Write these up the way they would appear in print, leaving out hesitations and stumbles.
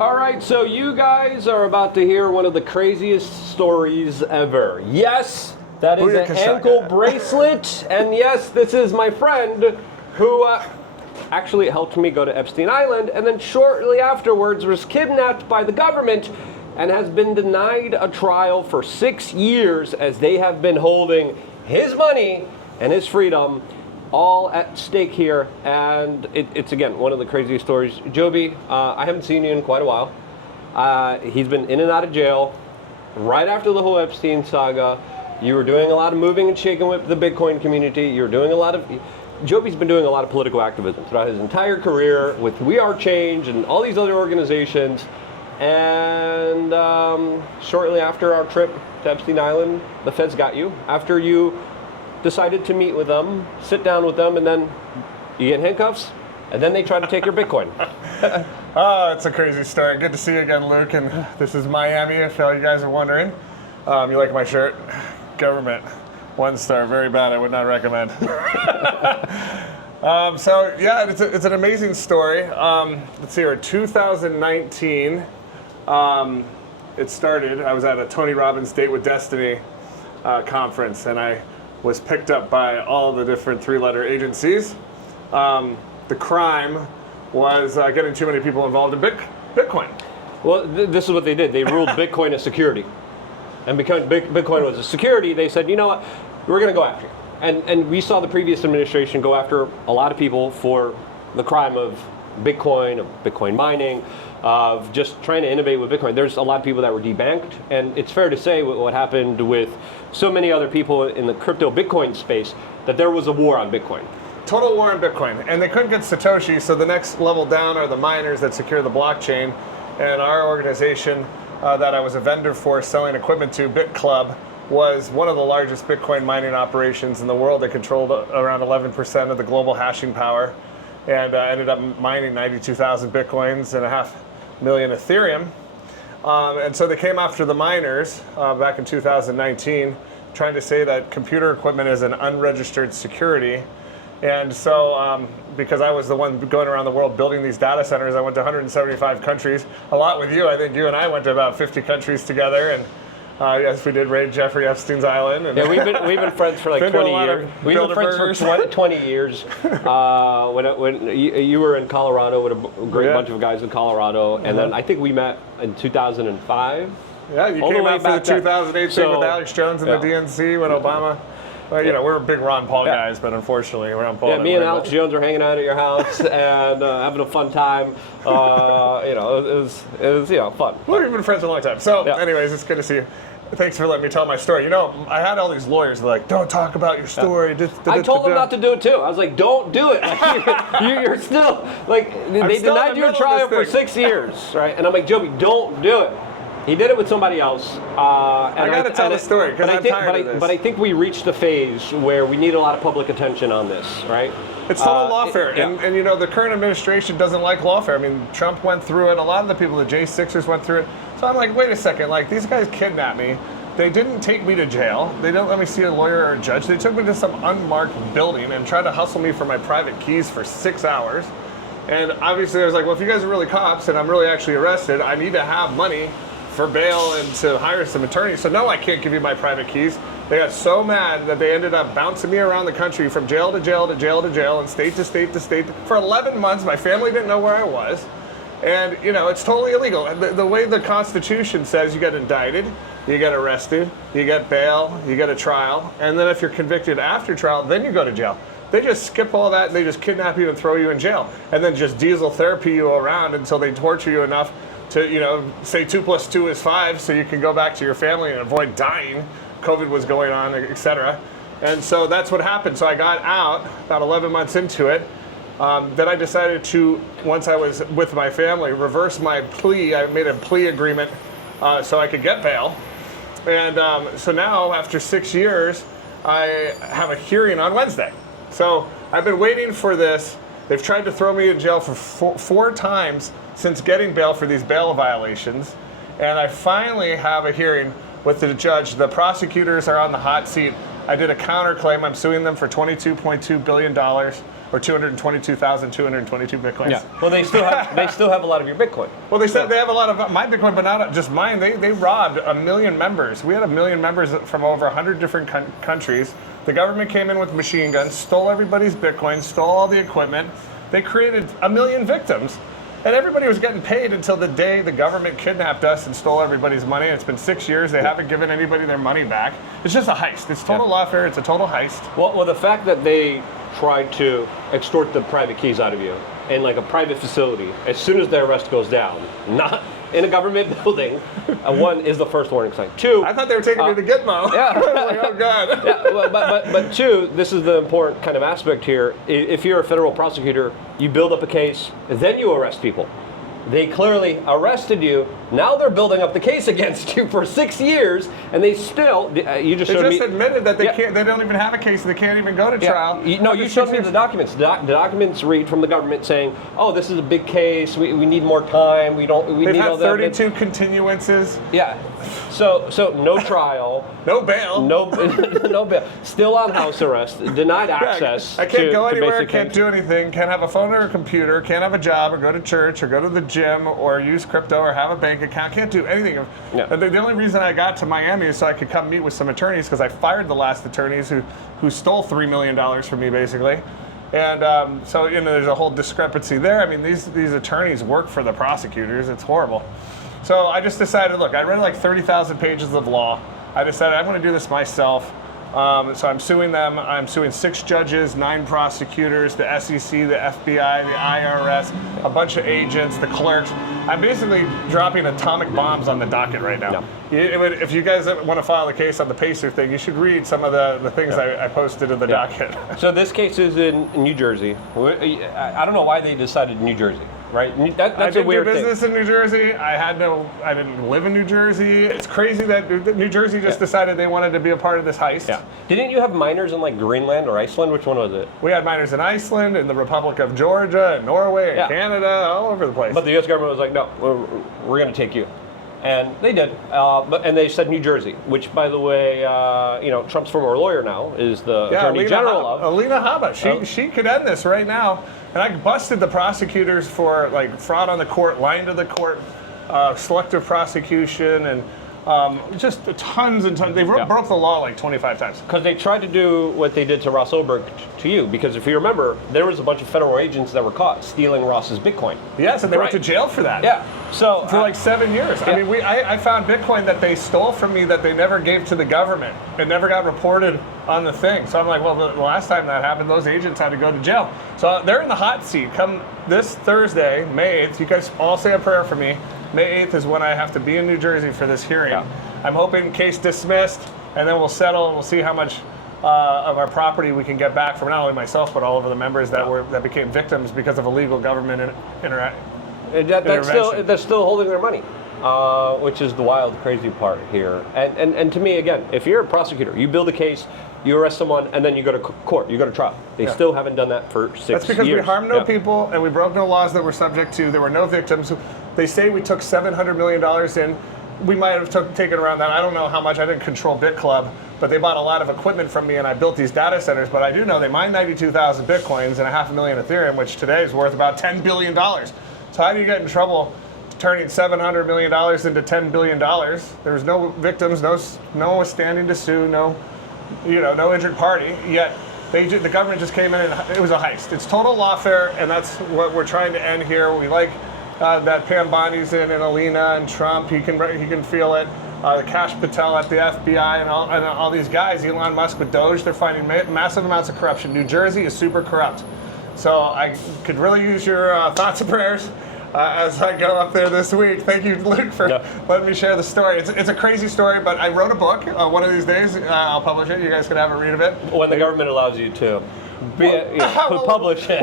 All right, so you guys are about to hear one of the craziest stories ever. Yes, that is an ankle bracelet, and yes, this is my friend who actually helped me go to Epstein Island, and then shortly afterwards was kidnapped by the government and has been denied a trial for 6 years as they have been holding his money and his freedom all at stake here, and it's again one of the craziest stories. Joby, I haven't seen you in quite a while. He's been in and out of jail right after the whole Epstein saga. You were doing a lot of moving and shaking with the Bitcoin community. You were doing a lot of... Joby's been doing a lot of political activism throughout his entire career with We Are Change and all these other organizations. And shortly after our trip to Epstein Island, the feds got you. After you decided to meet with them, sit down with them, and then you get handcuffs, and then they try to take your Bitcoin. Oh, it's a crazy story. Good to see you again, Luke. And this is Miami, if all you guys are wondering. You like my shirt? Government. 1 star. Very bad. I would not recommend. So, yeah, it's an amazing story. Let's see here. 2019, it started. I was at a Tony Robbins Date with Destiny conference, and I was picked up by all the different 3-letter agencies. The crime was getting too many people involved in Bitcoin. Well, this is what they did. They ruled Bitcoin a security. And because Bitcoin was a security, they said, you know what, we're going to go after you. And we saw the previous administration go after a lot of people for the crime of Bitcoin mining, of just trying to innovate with Bitcoin. There's a lot of people that were debanked, and it's fair to say what happened with so many other people in the crypto Bitcoin space, that there was a war on Bitcoin. Total war on Bitcoin. And they couldn't get Satoshi, so the next level down are the miners that secure the blockchain. And our organization that I was a vendor for selling equipment to, BitClub, was one of the largest Bitcoin mining operations in the world. They controlled around 11% of the global hashing power, and ended up mining 92,000 Bitcoins and 500,000 Ethereum. And so they came after the miners back in 2019, trying to say that computer equipment is an unregistered security. And so because I was the one going around the world building these data centers, I went to 175 countries, a lot with you. I think you and I went to about 50 countries together, and yes, we did raid Jeffrey Epstein's island. And yeah, we've been friends for like 20 years. We've been friends for 20 years. When you were in Colorado with a great bunch of guys in Colorado, and then I think we met in 2005. Yeah, you came out for the 2008 thing with Alex Jones and the DNC when Obama. Well, you know, we're big Ron Paul guys, but unfortunately, Ron Paul. Yeah, me and Alex Jones are hanging out at your house and having a fun time. You know, it was fun. Well, we've been friends for a long time. So, anyways, it's good to see you. Thanks for letting me tell my story. You know, I had all these lawyers like, don't talk about your story. I told them not to do it too. I was like, don't do it. Like, you're still like they denied your trial for 6 years, right? And I'm like, Joby, don't do it. He did it with somebody else. I got to tell the story because I'm tired of this. But I think we reached a phase where we need a lot of public attention on this, right? It's total lawfare. And you know, the current administration doesn't like lawfare. I mean, Trump went through it. A lot of the people, the J6ers went through it. So I'm like, wait a second. Like, these guys kidnapped me. They didn't take me to jail. They didn't let me see a lawyer or a judge. They took me to some unmarked building and tried to hustle me for my private keys for 6 hours. And obviously I was like, well, if you guys are really cops and I'm really actually arrested, I need to have money for bail and to hire some attorneys. So no, I can't give you my private keys. They got so mad that they ended up bouncing me around the country from jail to jail to jail to jail and state to state to state. For 11 months, my family didn't know where I was. And you know, it's totally illegal. The way the Constitution says, you get indicted, you get arrested, you get bail, you get a trial, and then if you're convicted after trial, then you go to jail. They just skip all that and they just kidnap you and throw you in jail. And then just diesel therapy you around until they torture you enough to, you know, say 2 + 2 is 5 so you can go back to your family and avoid dying. COVID was going on, etc. And so that's what happened. So I got out about 11 months into it. Then I decided to, once I was with my family, reverse my plea. I made a plea agreement so I could get bail. And so now, after 6 years, I have a hearing on Wednesday. So I've been waiting for this. They've tried to throw me in jail for four times since getting bail for these bail violations. And I finally have a hearing with the judge. The prosecutors are on the hot seat. I did a counterclaim. I'm suing them for $22.2 billion. or 222,222 Bitcoins. Yeah. Well, they still have a lot of your Bitcoin. Well, they said they have a lot of my Bitcoin, but not just mine. They robbed 1 million members. We had 1 million members from over 100 different countries. The government came in with machine guns, stole everybody's Bitcoin, stole all the equipment. They created 1 million victims. And everybody was getting paid until the day the government kidnapped us and stole everybody's money. It's been 6 years. They haven't given anybody their money back. It's just a heist. It's total lawfare. It's a total heist. Well, the fact that they tried to extort the private keys out of you in like a private facility as soon as the arrest goes down, not in a government building, one is the first warning sign. Two, I thought they were taking me to Gitmo. Yeah. Like, oh God. Yeah, but two, this is the important kind of aspect here. If you're a federal prosecutor, you build up a case, then you arrest people. They clearly arrested you. Now they're building up the case against you for 6 years, and they still. You just showed me. They just admitted that they can't. They don't even have a case. They can't even go to trial. You showed me the documents. The documents read from the government saying, "Oh, this is a big case. We need more time. We don't. We They've need had all that." 32 continuances. Yeah. So no trial. No bail. No bail. Still on house arrest. Denied access. I can't go anywhere. basic Can't do anything. Can't have a phone or a computer. Can't have a job or go to church or go to the gym or use crypto or have a bank account. Can't do anything. Yeah. The only reason I got to Miami is so I could come meet with some attorneys because I fired the last attorneys who stole $3 million from me basically. And so there's a whole discrepancy there. I mean, these attorneys work for the prosecutors. It's horrible. So I just decided, look, I read like 30,000 pages of law. I decided I'm going to do this myself. So I'm suing them. I'm suing 6 judges, 9 prosecutors, the SEC, the FBI, the IRS, a bunch of agents, the clerks. I'm basically dropping atomic bombs on the docket right now. Yeah. If you guys want to file a case on the Pacer thing, you should read some of the things I posted in the docket. So this case is in New Jersey. I don't know why they decided New Jersey. Right, that's a weird thing. I did business in New Jersey. I didn't live in New Jersey. It's crazy that New Jersey just decided they wanted to be a part of this heist. Yeah. Didn't you have miners in like Greenland or Iceland? Which one was it? We had miners in Iceland, in the Republic of Georgia, and Norway, and Canada, all over the place. But the U.S. government was like, no, we're going to take you. And they did, and they said New Jersey, which, by the way, Trump's former lawyer now is the Attorney General of. Alina Habba, she could end this right now. And I busted the prosecutors for like fraud on the court, lying to the court, selective prosecution, and just tons and tons. They broke the law like 25 times. Because they tried to do what they did to Ross Ulbricht to you. Because if you remember, there was a bunch of federal agents that were caught stealing Ross's Bitcoin. Yes, and they went to jail for that. Yeah. So for like 7 years. Yeah. I mean, I found Bitcoin that they stole from me that they never gave to the government. It never got reported on the thing. So I'm like, well, the last time that happened, those agents had to go to jail. So they're in the hot seat. Come this Thursday, May 8th, you guys all say a prayer for me. May 8th is when I have to be in New Jersey for this hearing. Yeah. I'm hoping case dismissed, and then we'll settle and we'll see how much of our property we can get back from not only myself but all of the members that became victims because of illegal government intervention. They're still holding their money, which is the wild, crazy part here. And to me, again, if you're a prosecutor, you build a case, you arrest someone, and then you go to court, you go to trial. They still haven't done that for 6 years. That's because we harmed no people and we broke no laws that we're subject to. There were no victims. They say we took $700 million in. We might have taken around that. I don't know how much. I didn't control BitClub, but they bought a lot of equipment from me, and I built these data centers. But I do know they mined 92,000 Bitcoins and 500,000 Ethereum, which today is worth about $10 billion. So how do you get in trouble turning $700 million into $10 billion? There was no victims, no one was standing to sue, no injured party. Yet the government just came in and it was a heist. It's total lawfare, and that's what we're trying to end here. We like that Pam Bondi's in and Alina and Trump. He can feel it. Kash Patel at the FBI and all these guys. Elon Musk with Doge. They're finding massive amounts of corruption. New Jersey is super corrupt. So I could really use your thoughts and prayers as I go up there this week. Thank you, Luke, for letting me share the story. It's a crazy story, but I wrote a book. One of these days, I'll publish it. You guys can have a read of it. When the government allows you to. Publish it.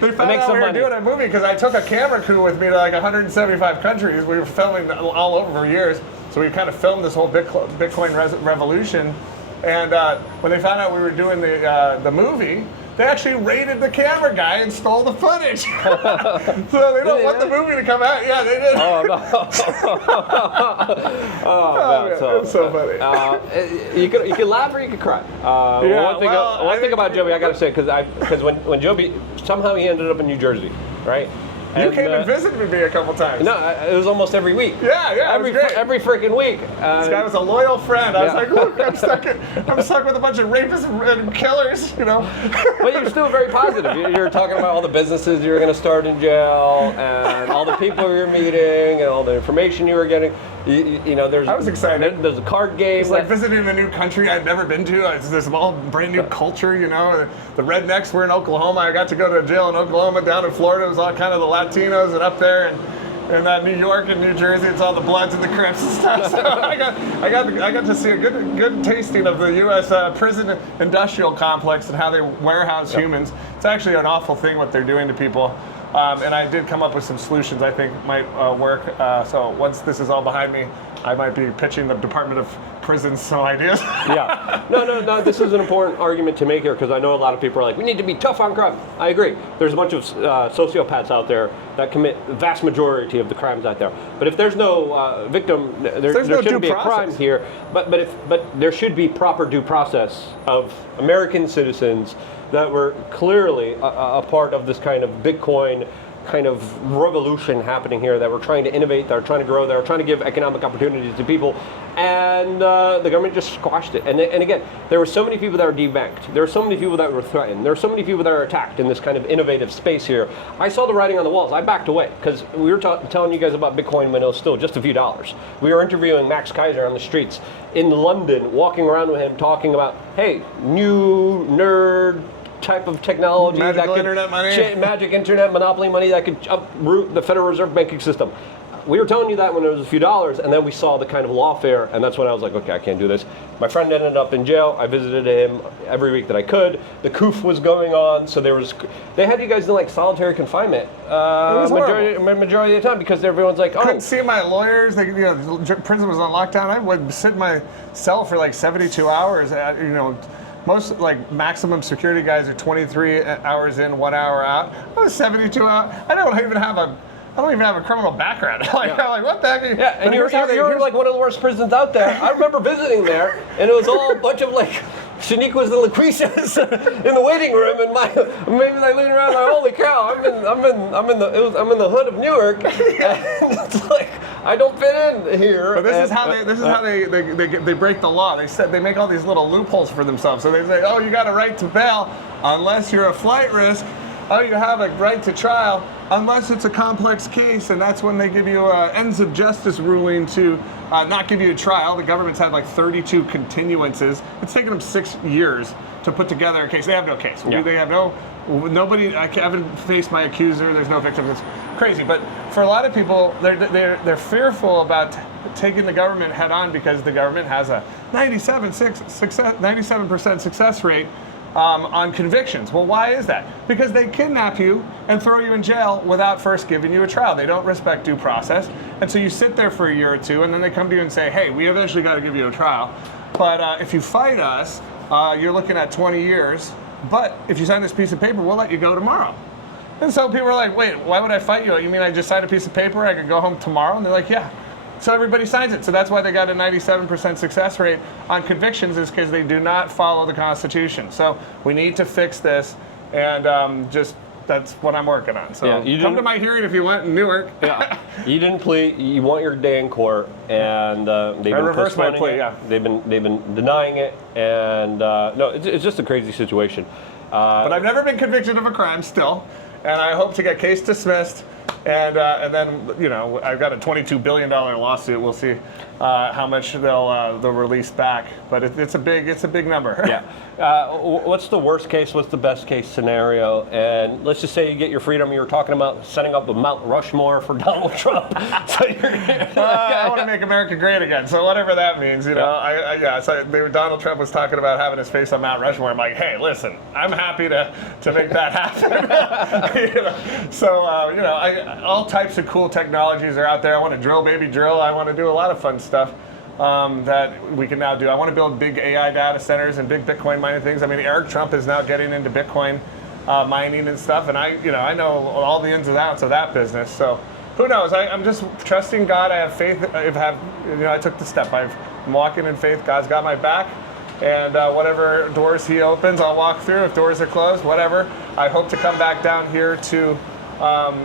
They found out we were doing a movie because I took a camera crew with me to like 175 countries. We were filming all over for years. So we kind of filmed this whole Bitcoin revolution. And when they found out we were doing the movie, They actually raided the camera guy and stole the footage. So they don't want the movie to come out. Yeah, they did. Oh, no. Oh, man. It's so funny. You can laugh or you can cry. One thing about Joby, I got to say, because when Joby, somehow he ended up in New Jersey, right? You came and visited me a couple times. No, it was almost every week. Yeah, every freaking week. This guy was a loyal friend. I was like, look, I'm stuck with a bunch of rapists and killers, you know. But you're still very positive. You're talking about all the businesses you're going to start in jail, and all the people you're meeting, and all the information you were getting. You know, I was excited. There's a card game. It's like visiting a new country I'd never been to. There's all brand new culture, you know. The rednecks were in Oklahoma. I got to go to jail in Oklahoma. Down in Florida, it was all kind of the Latinos, and up there in New York and New Jersey, it's all the Bloods and the Crips and stuff. So I got to see a good tasting of the U.S. Prison industrial complex and how they warehouse humans. It's actually an awful thing what they're doing to people. And I did come up with some solutions I think might work. So once this is all behind me, I might be pitching the Department of Prisons some ideas. Yeah. No. This is an important argument to make here because I know a lot of people are like, we need to be tough on crime. I agree. There's a bunch of sociopaths out there that commit the vast majority of the crimes out there. But if there's no victim, there shouldn't be a crime here. But there should be proper due process of American citizens that were clearly a part of this kind of Bitcoin kind of revolution happening here, that we're trying to innovate, that are trying to grow, that are trying to give economic opportunities to people, and the government just squashed it. And again, there were so many people that were debanked. There were so many people that were threatened. There were so many people that were attacked in this kind of innovative space here. I saw the writing on the walls. I backed away because we were telling you guys about Bitcoin when it was still just a few dollars. We were interviewing Max Kaiser on the streets in London, walking around with him, talking about, hey, new nerd type of technology magical that could internet money. magic internet monopoly money that could uproot the Federal Reserve banking system. We were telling you that when it was a few dollars, and then we saw the kind of lawfare, and that's when I was like, okay, I can't do this. My friend ended up in jail. I visited him every week that I could. The COOF was going on, so they had you guys in like solitary confinement majority of the time because everyone's like, couldn't see my lawyers. Prison was on lockdown. I would sit in my cell for like 72 hours. Most like maximum security guys are 23 hours in, 1 hour out. I was 72 hours. I don't even have a criminal background. I'm like, what the heck? Yeah, and you're like one of the worst prisons out there. I remember visiting there, and it was all a bunch of like Shaniquas and Lucretias in the waiting room, and maybe they lean around like, holy cow, I'm in the hood of Newark, and it's like I don't fit in here. But this is how they break the law. They make all these little loopholes for themselves. So they say, oh, you got a right to bail unless you're a flight risk. Oh, you have a right to trial unless it's a complex case, and that's when they give you an ends of justice ruling to not give you a trial. The government's had like 32 continuances. It's taken them 6 years to put together a case. They have no case. Yeah. They have nobody. I haven't faced my accuser. There's no victim. It's crazy. But for a lot of people, they're fearful about taking the government head on because the government has a 97% success rate on convictions. Well, why is that? Because they kidnap you and throw you in jail without first giving you a trial. They don't respect due process. And so you sit there for a year or two, and then they come to you and say, hey, we eventually got to give you a trial. But if you fight us, you're looking at 20 years. But if you sign this piece of paper, we'll let you go tomorrow. And so people are like, wait, why would I fight you? You mean I just signed a piece of paper, I could go home tomorrow? And they're like, yeah. So everybody signs it. So that's why they got a 97% success rate on convictions, is because they do not follow the Constitution. So we need to fix this, and that's what I'm working on. So come to my hearing if you want in Newark. Yeah, you didn't plead. You want your day in court, and they've been reversed my plea. it. Yeah, they've been denying it, and no, it's just a crazy situation. But I've never been convicted of a crime still, and I hope to get case dismissed. And then I've got a $22 billion lawsuit. We'll see how much they'll release back, but it's a big number. Yeah. What's the worst case? What's the best case scenario? And let's just say you get your freedom. You were talking about setting up a Mount Rushmore for Donald Trump. So I want to make America great again. So whatever that means, So Donald Trump was talking about having his face on Mount Rushmore. I'm like, hey, listen, I'm happy to make that happen. All types of cool technologies are out there. I want to drill, baby drill. I want to do a lot of fun stuff. that we can now do. I want to build big AI data centers and big Bitcoin mining things. I mean, Eric Trump is now getting into Bitcoin mining and stuff, and I know all the ins and outs of that business. So who knows? I'm just trusting God. I have faith. I took the step. I'm walking in faith. God's got my back, and whatever doors He opens, I'll walk through. If doors are closed, whatever. I hope to come back down here to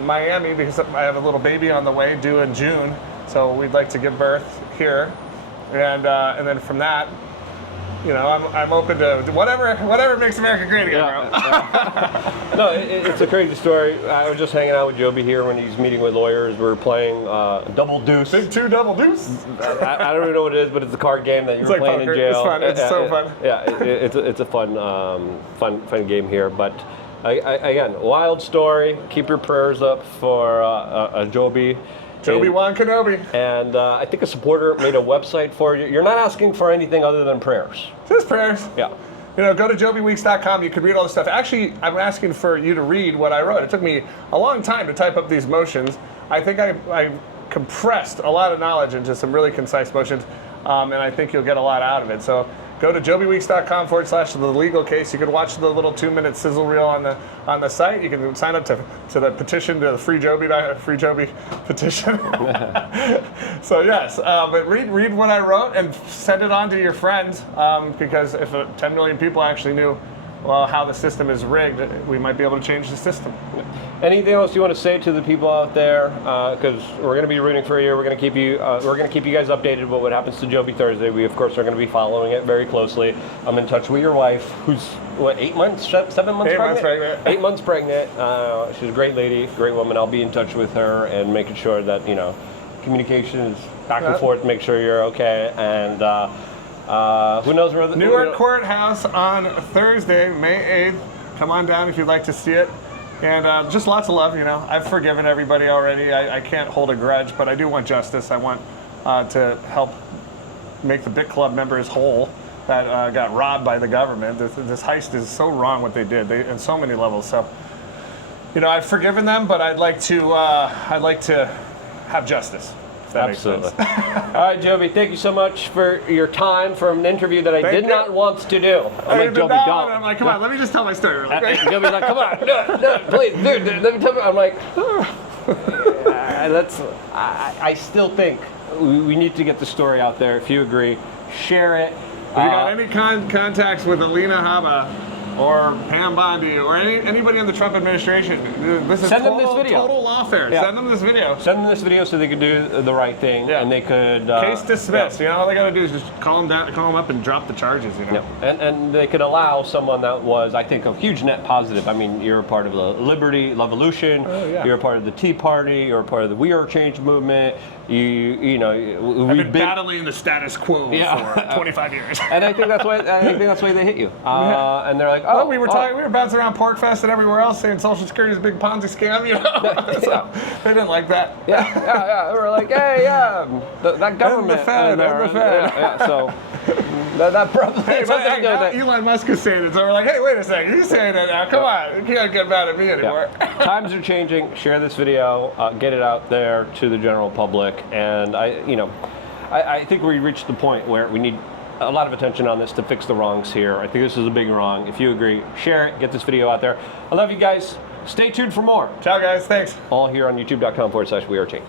Miami because I have a little baby on the way due in June. So we'd like to give birth here, and then from that, I'm open to whatever makes America great again, bro. No, it's a crazy story. I was just hanging out with Joby here when he's meeting with lawyers. We were playing Double Deuce. Big two double deuce. I don't even know what it is, but it's a card game that you're playing poker. in jail. It's fun. It's so fun. Yeah, it's a fun game here. But again, wild story. Keep your prayers up for Joby. Joby-Wan Kenobi. And I think a supporter made a website for you. You're not asking for anything other than prayers. Just prayers. Yeah. Go to jobyweeks.com. You can read all this stuff. Actually, I'm asking for you to read what I wrote. It took me a long time to type up these motions. I think I compressed a lot of knowledge into some really concise motions, and I think you'll get a lot out of it. So go to jobyweeks.com/the legal case. You can watch the little 2-minute sizzle reel on the site. You can sign up to the petition, to the free Joby petition. So yes, but read what I wrote and send it on to your friends, because if 10 million people actually knew how the system is rigged, we might be able to change the system. Anything else you want to say to the people out there? Because we're going to be rooting for you. We're going to keep you. We're going to keep you guys updated about what happens to Joby Thursday. We of course are going to be following it very closely. I'm in touch with your wife, who's 8 months, 7 months pregnant. 8 months pregnant. She's a great lady, great woman. I'll be in touch with her and making sure that communication is back and forth. Make sure you're okay. And who knows where the Newark Courthouse on Thursday, May 8th. Come on down if you'd like to see it. And just lots of love, I've forgiven everybody already. I can't hold a grudge, but I do want justice. I want to help make the Bit Club members whole that got robbed by the government. This heist is so wrong what they did, in so many levels. So, I've forgiven them, but I'd like to have justice. Absolutely. All right, Joby, thank you so much for your time for an interview that I did not want to do. I'm like, Joby, don't. I'm like, come on, let me just tell my story really quick. Joby's like, come on, no, please, dude, let me tell you. I'm like, I still think we need to get the story out there. If you agree, share it. If you got any contacts with Alina Habba or Pam Bondi or anybody in the Trump administration, this is total lawfare. Yeah. Send them this video. Send them this video so they could do the right thing, and they could case dismissed. All they got to do is just call them up and drop the charges. And they could allow someone that was, I think, a huge net positive. I mean, you're a part of the Liberty Revolution. You're a part of the Tea Party. You're a part of the We Are Change movement. We've been battling the status quo for 25 years. And I think that's why they hit you. And they're like, well, we were bouncing around Porkfest and everywhere else saying Social Security is a big Ponzi scam, So they didn't like that. Yeah. They were like, hey, that government. And the Fed. So that probably. Hey, Elon Musk is saying it, so we're like, hey, wait a second, you're saying it now. Come on, you can't get mad at me anymore. Times are changing. Share this video. Get it out there to the general public. And I think we reached the point where we need a lot of attention on this to fix the wrongs here. I think this is a big wrong. If you agree, share it, get this video out there. I love you guys. Stay tuned for more. Ciao, guys. Thanks. All here on youtube.com/wearechange.